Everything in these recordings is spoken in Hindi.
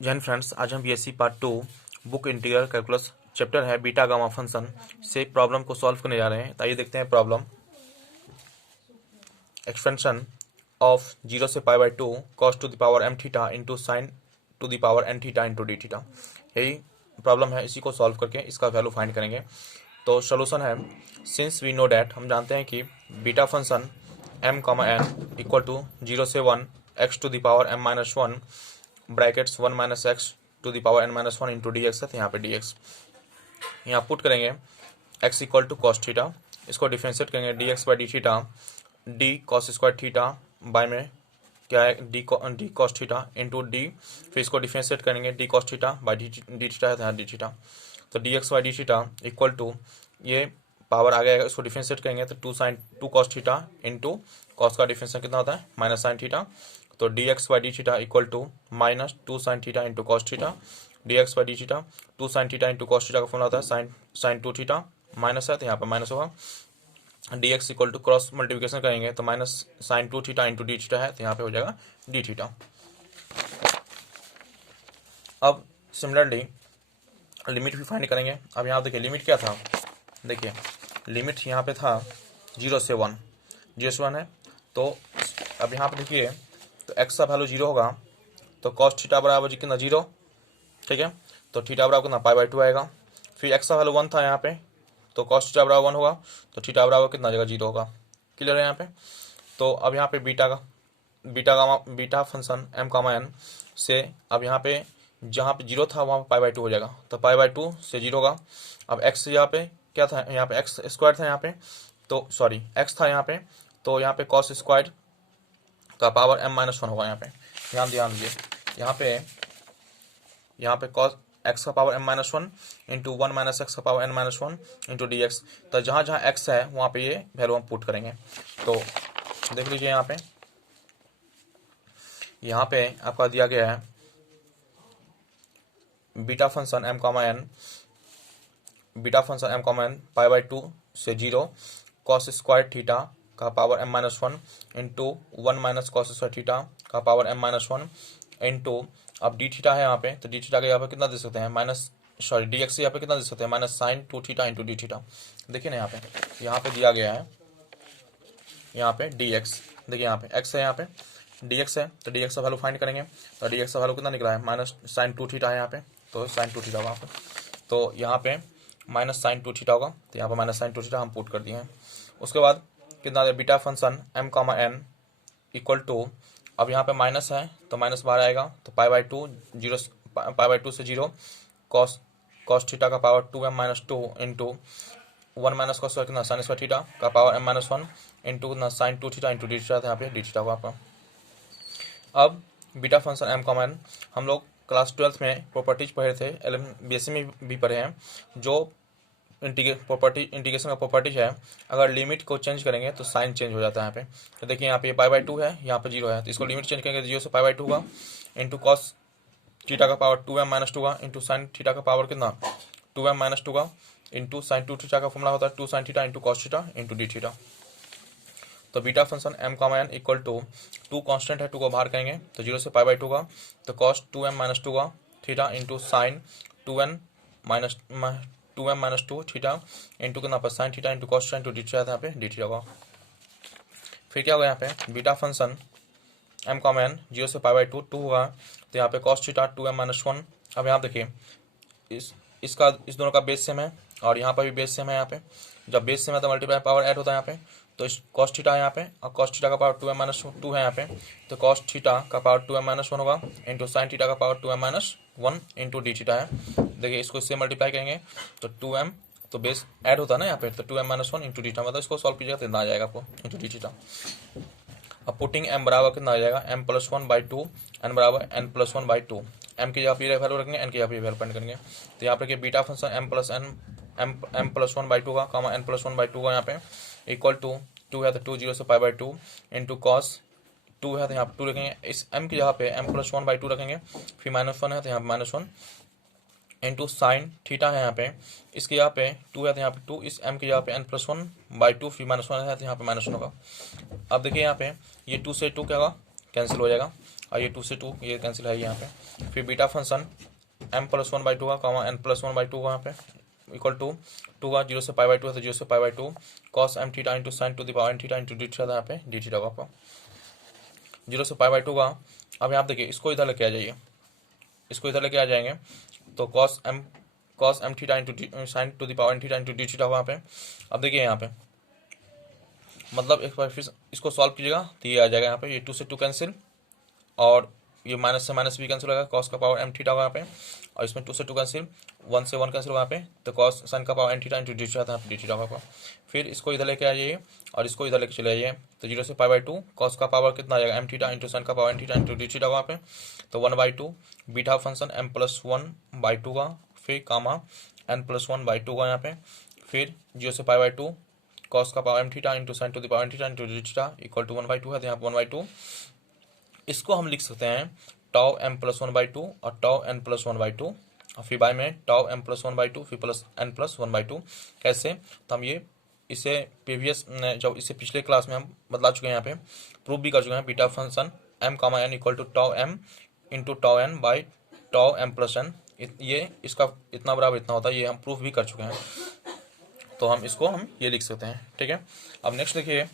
जैन फ्रेंड्स, आज हम BSc part 2 book integral calculus chapter है बीटा गामा फंक्शन से प्रॉब्लम को सॉल्व करने जा रहे हैं। तो आइए देखते हैं प्रॉब्लम। एक्सपेंशन ऑफ 0 से pi by 2 cos to the power m theta into sine to the power n theta into D theta, यही प्रॉब्लम है। इसी को सॉल्व करके इसका वैल्यू फाइंड करेंगे। तो सोल्यूशन है, सिंस वी नो डैट, हम जानते हैं कि beta function m comma n equal to 0 से 1 x to the power M minus 1 brackets 1 minus x to the power N minus 1 into D x है। तो यहाँ पे डी एक्स यहाँ पुट करेंगे, x equal to cos theta, इसको डिफ्रेंशिएट करेंगे d x by d theta, d cos square theta by में क्या है d cos theta into d, फिर इसको डिफ्रेंशिएट करेंगे d cos theta by d theta है तो यहाँ डी थीटा। तो d x by d theta equal to, ये पावर आ गया, इसको डिफ्रेंशिएट करेंगे तो 2 कॉस थीटा इंटू कॉस का डिफ्रेंशिएट कितना होता है माइनस साइन थीटा। तो d x by d theta equal to minus 2 sine theta into cos theta, d x by d theta 2 sine theta into cos theta का फॉर्मूला होता है साइन 2 थीटा, माइनस है तो यहाँ पर माइनस होगा। D x equal to cross multiplication करेंगे तो minus sine 2 theta into D theta है तो यहाँ पे हो जाएगा डी थीटा। अब सिमिलरली लिमिट भी फाइंड करेंगे। अब यहाँ देखिए लिमिट क्या था, देखिए लिमिट यहाँ पे था 0 से 1, 0 से 1 है। तो अब यहाँ पे देखिए, तो एक्स का वैल्यू 0 होगा तो कॉस थीटा बराबर कितना 0, ठीक है। तो थीटा बराबर कितना पाई बाई 2 आएगा। फिर एक्स का वैल्यू 1 था यहाँ पे, तो कॉस थीटा बराबर 1 होगा तो थीटा बराबर कितना जगह 0 होगा। क्लियर है यहाँ पे। तो अब यहाँ पे beta function M comma N से, अब यहाँ पे जहाँ पे 0 था वहाँ पे पाई बाई 2 हो जाएगा, तो पाई बाई 2 से 0 होगा। अब एक्स यहाँ पे क्या था, यहाँ पे एक्स स्क्वायर था यहाँ पे, तो सॉरी एक्स था यहाँ पे, तो यहाँ पे कॉस स्क्वायर का पावर एम माइनस 1 होगा। यहाँ पे ध्यान दीजिए, यहाँ पे कॉस एक्स का power M minus 1 into 1 minus X का power N minus 1 into D X. तो जहाँ जहाँ एक्स है वहाँ पे ये वैल्यू हम पुट करेंगे। तो देख लीजिए यहाँ पे आपका दिया गया है beta function m comma n pi by 2 से 0 कॉस स्क्वायर थीटा का power M minus 1 into 1 minus cos square theta का पावर एम माइनस 1 इंटू, अब डी थीटा है यहाँ पे, तो डी थीटा का यहाँ पे कितना दे सकते हैं डी एक्स यहाँ पे कितना दे सकते हैं minus sine 2 theta into D theta. देखिए ना यहाँ पे दिया गया है, यहाँ पे डी एक्स, देखिए यहाँ पे एक्स है, यहाँ पे डी एक्स है, तो डी एक्स का वैल्यू फाइंड करेंगे। तो डी एक्स का वैल्यू कितना निकला है माइनस साइन 2 थीटा है यहाँ पे, तो साइन 2 थीटा होगा यहाँ पे, तो यहाँ पे माइनस साइन 2 थीटा होगा, तो यहाँ पे माइनस साइन 2 थीटा हम पुट कर दिए हैं। उसके बाद कितना beta function M comma N equal to, अब यहाँ पे माइनस है तो माइनस बाहर आएगा, तो पाई बाई 2 से 0 कॉस थीटा का power 2m minus 2 into 1 minus cos कितना साइन स्क्वायर थीटा का पावर m माइनस 1 इंटू कितना sine 2 theta into D theta था, यहाँ पे डी थीटा होगा आपका। अब beta function m comma n हम लोग क्लास 12th में प्रॉपर्टीज पढ़े थे, बीएससी में भी पढ़े हैं, जो इंटीग्रेशन का प्रॉपर्टीज है। अगर लिमिट को चेंज करेंगे तो साइन चेंज हो जाता है यहाँ पे। तो देखिए यहाँ पे पाई बाई 2 है, यहाँ पे 0 है, तो इसको लिमिट चेंज करेंगे 0 से पाई बाई 2 होगा इंटू कॉस थीटा का पावर 2m माइनस 2 का इंटू साइन थीटा का पावर कितना 2m माइनस 2 का इंटू साइन 2 थीटा का फॉर्मूला होता है 2 sine theta into cos theta into D theta. तो beta function M comma N equal to 2 constant है, 2 को बाहर करेंगे तो 0 से पाई बाई 2 का, तो कॉस 2m माइनस 2 का theta into sign 2m minus 2 theta into कितना पर sign theta into cos theta into D theta, यहाँ पे डी थीटा होगा। फिर क्या होगा यहाँ पे beta function M comma N 0 से पाई बाई 2 होगा, तो यहाँ पे कॉस थीटा 2m माइनस 1। अब यहाँ देखिए इस दोनों का बेस सेम है और यहाँ पर भी बेस सेम है। यहाँ पे जब बेस सेम है तो मल्टीप्लाई पावर ऐड होता है यहाँ पे, तो इस कॉस थीटा है यहाँ पे और कॉस थीटा का पावर 2m माइनस 2 है यहाँ पे, तो कॉस थीटा का पावर 2m माइनस 1 होगा इंटू साइन थीटा का power 2m minus 1 into D theta है। देखिए इसको इससे मल्टीप्लाई करेंगे तो 2m, तो बेस ऐड होता है ना यहाँ पे, तो 2m minus 1 into D theta, मतलब इसको सॉल्व कीजिएगा तो इतना आ जाएगा आपको इंटू डी थीटा। अब पुटिंग m बराबर कितना आ जाएगा m प्लस 1 बाई 2, n बराबर n प्लस 1 बाई 2, m की जगह पे वैल्यू रखेंगे, n की जगह पे वैल्यू फाइंड करेंगे। तो यहाँ पे beta function m plus 1 by 2 का कामा n प्लस 1 बाई 2 का यहाँ पे इक्वल टू 2 है तो 2 0 से पाई बाई 2 इंटू कॉस 2 है तो यहाँ पे 2 रखेंगे, इस m की जगह पे m प्लस 1 बाई 2 रखेंगे, फिर माइनस 1 है तो यहाँ पे माइनस 1 इंटू साइन थीटा है यहाँ पे, इसके यहाँ पे 2 है तो यहाँ पे 2, इस m की जगह पे n प्लस 1 बाई 2 फिर माइनस 1 है तो यहाँ पे माइनस 1 होगा। अब देखिए यहाँ पे ये 2 से 2 क्या होगा कैंसिल हो जाएगा, और ये 2 से 2 ये कैंसिल है यहाँ पे। फिर बीटा फंक्शन m+1/2 का कॉमा n+1/2 का यहाँ पे इक्वल टू 2 का 0 से π/2 है तो 0 से π/2 cos m theta into sine to the power n theta into D theta था यहाँ पे डी थीटा का 0 से π/2 का। अब यहाँ देखिए इसको इधर लेके आ जाइए, इसको इधर लेके आ जाएंगे तो cos m theta into sine to the power n theta into D theta वहाँ पे। अब देखिए यहाँ पे मतलब एक बार फिर इसको सॉल्व कीजिएगा तो ये आ जाएगा यहाँ पे, ये 2 से 2 कैंसिल और ये माइनस से माइनस भी कैंसिल होगा, कॉस का पावर m थीटा वहाँ पे, और इसमें 2 से 2 कैंसिल, 1 से 1 कैंसिल वहाँ पे, तो कॉस साइन का power n theta into D theta था डी थीटा वहाँ पर। फिर इसको इधर लेके आ जाइए और इसको इधर लेके चले जाइए तो 0 से π/2 कॉस का पावर कितना आ जाएगा m थीटा इंटू साइन का power n theta into D theta वहाँ पे, तो 1/2 बीटा फंक्शन m+1/2 का, फिर कामा n+1/2 का यहाँ पे, फिर 0 से π/2 कॉस का power m theta into sine to the power n theta into D theta equal to 1/2 है तो यहाँ पर 1/2। इसको हम लिख सकते हैं टाउ m+1/2 और टाउ n+1/2 और फिर बाय में टाउ m+1/2 फिर प्लस n+1/2। कैसे, तो हम ये इसे प्रीवियस जब इसे पिछले क्लास में हम बदला चुके हैं, यहाँ पे प्रूव भी कर चुके हैं। Beta function m, n equal to tau m into tau n by tau m+n, ये इसका इतना बराबर इतना होता है, ये हम प्रूफ भी कर चुके हैं। तो हम इसको ये लिख सकते हैं, ठीक है। अब नेक्स्ट देखिए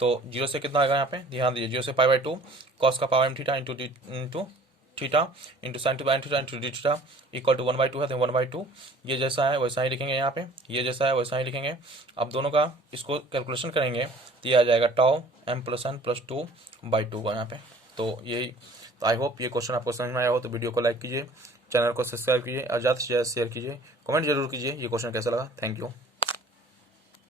तो 0 से कितना आएगा यहाँ पे, ध्यान दीजिए 0 से π/2 कॉस का power m theta into theta into sine two n theta into D theta equal to 1/2 है तो 1/2। ये जैसा है वैसा ही लिखेंगे यहाँ पे, ये जैसा है वैसा ही लिखेंगे। अब दोनों का इसको कैलकुलेशन करेंगे तो ये आ जाएगा टाउ m+n+2/2 का यहाँ पे। तो यही, तो आई होप ये क्वेश्चन आपको समझ में आया हो। तो वीडियो को लाइक कीजिए, चैनल को सब्सक्राइब कीजिए और ज़्यादा से ज़्यादा शेयर कीजिए, कमेंट जरूर कीजिए ये क्वेश्चन कैसा लगा। Thank you.